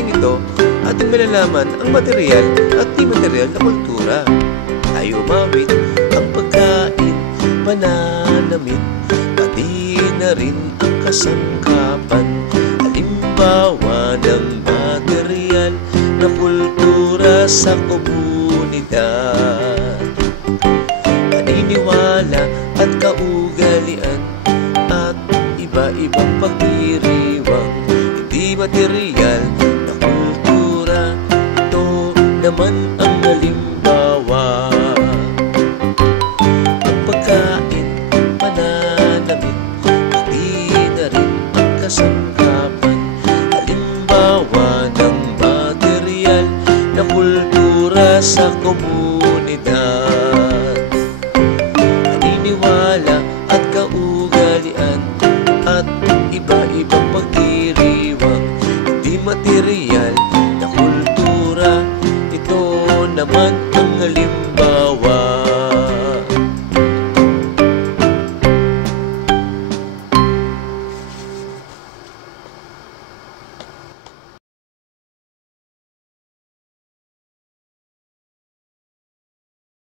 natin ito, ating malalaman ang material at di material na kultura. Tayo umawit ang pagkain, pananamit, pati na rin ang kasangkapan. Halimbawa ng material na kultura sa komunidad. Paniniwala at kaugalian at iba-ibang pagdiriwang. Hindi material na kultura, ito naman ang halimbawa. Ang pagkain, pananamit, pati na rin ang kasangkapan. Halimbawa ng material na kultura sa komunidad. Paniniwala at kaugalian at iba-ibang pagdiriwang. Hindi material na kultura, ito naman ang halimbawa.